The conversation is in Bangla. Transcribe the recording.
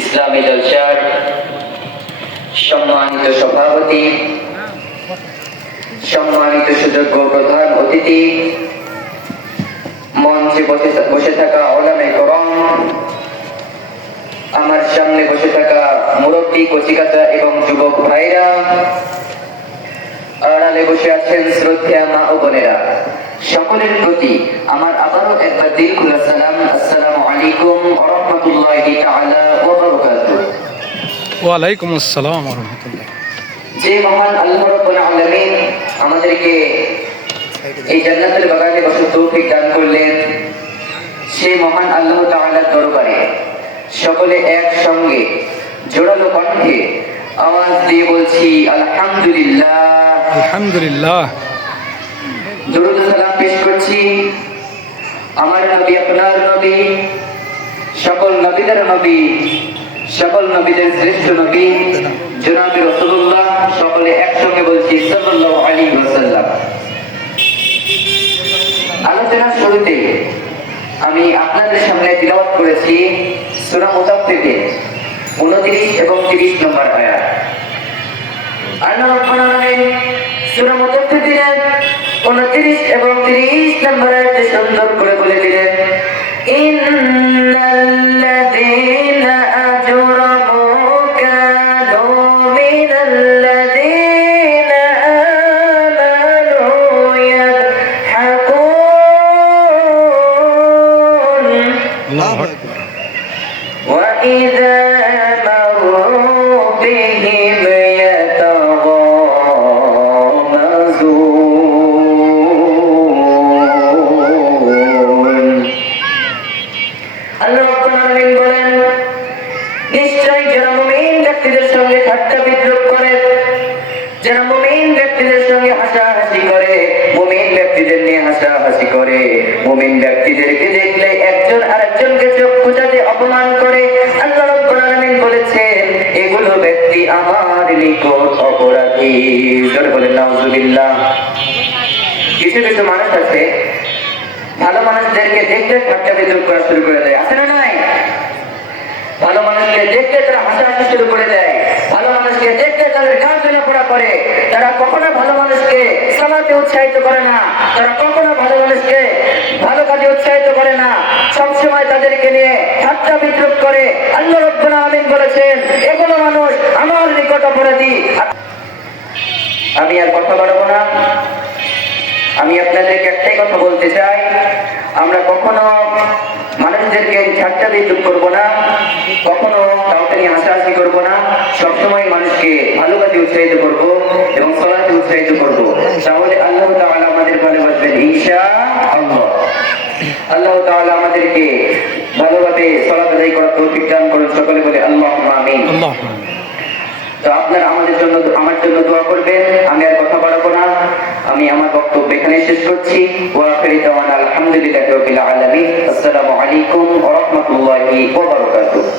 ইসলামী জলসার সম্মানিত সভাপতি, সম্মানিত সুযোগ্য প্রধান অতিথি, মঞ্চে বসে থাকা ওলামে করম, আমার সামনে বসে থাকা মুরব্বী, কচিকাতা এবং যুবক ভাইরা, আড়ালে বসে আছেন শ্রদ্ধা মা ও বোনেরা। সকলের প্রতি আমার আবারও একবার দিল খুলা সালাম, আসসালামু আলাইকুম রাহমাতুল্লাহি তাআলা ওয়া বারাকাতুহু। ওয়ালাইকুম আসসালাম রহমতুল্লাহ। যে মহান আল্লাহ রাব্বুল আলামিন আমাদেরকে এই জান্নাতের বাগানে বসে তৌফিক দান করলেন সেই মহান আল্লাহ তাআলার দরবারে সকলে একসঙ্গে জোরালো কণ্ঠে আওয়াজ দিয়ে বলছি আলহামদুলিল্লাহ। আলহামদুলিল্লাহ। দরুদ সালাম পেশ করছি আমার নবী আপনার নবী সকল নবীদের নবী, সকল নবীদের শ্রেষ্ঠ নবী, জনাবি রাসূলুল্লাহ, সকলে একসঙ্গে বলছি আলাইহি ওয়াসাল্লাম। আলোচনার শুরুতে আমি আপনাদের সামনে তিলাওয়াত করেছি সূরা মুতাফফিফে 29 এবং 30 নম্বর আয়াত। আল্লাহ রাব্বুল আলামিন সূরা মুতাফফিফের 29 এবং 30 নম্বর আয়াতে সুন্দর করে বলে দিলেন আজরামু ব্যক্তিদের সঙ্গে হাসাহাসি করে ব্যক্তিদের নিয়ে হাসাহাসি করে। ব্যক্তিদেরকে দেখলে একজন চোখ অপমান করে। আল্লাহ বলেছেন, এগুলো ব্যক্তি আমার নিকট অপরাধী। বলেন কিছু কিছু মানুষ আছে, ভালো মানুষদেরকে দেখলে ঠাট্টা বিদ্রুপ করা শুরু করে দেয়। আছে না নাই? ভালো মানুষকে দেখতে তারা হাসাহাসি শুরু করে দেয় ভালো মানুষকে দেখতে তাদের পড়া করে তারা কখনো ভালো মানুষকে সালাতে উৎসাহিত করে না, তারা কখনো ভালো মানুষকে ভালো কাজে উৎসাহিত করে না। সবসময় তাদেরকে নিয়ে ঠাট্টা বিদ্রুপ করে আল্লাহ রব্বুল আলামিন বলেছেন, এগুলো মানুষ আমার নিকট অপরাধী। আমি আর কথা বাড়াবো না। আমি আপনাদেরকে একটাই কথা বলতে চাই, আমরা কখনো মানুষদেরকে ঠাট্টা বিদ্রুপ করব না কখনো কাউকে নিয়ে হাসাহাসি করব না সবসময় মানুষকে ভালো কাজে উৎসাহিত করব এবং সলাতে উৎসাহিত করব। তাহলে আল্লাহ তাআলা আমাদের ভালোবাসবেন ঈশা আল্লাহ আল্লাহ তাআলা আমাদেরকে ভালোভাবে সলাত আদায় করার তৌফিক দান করুন সকলে বলে আল্লাহ আমিন। আল্লাহ তো আপনারা আমাদের জন্য আমার জন্য দোয়া করবেন আমি আর কথা বাড়াবো না। আমি আমার বক্তব্য এখানে শেষ করছি। ওয়া আখিরি দাওয়ানা আলহামদুলিল্লাহি রাব্বিল আলামিন। রাহমাতুল্লাহি ওয়া বারাকাতুহু।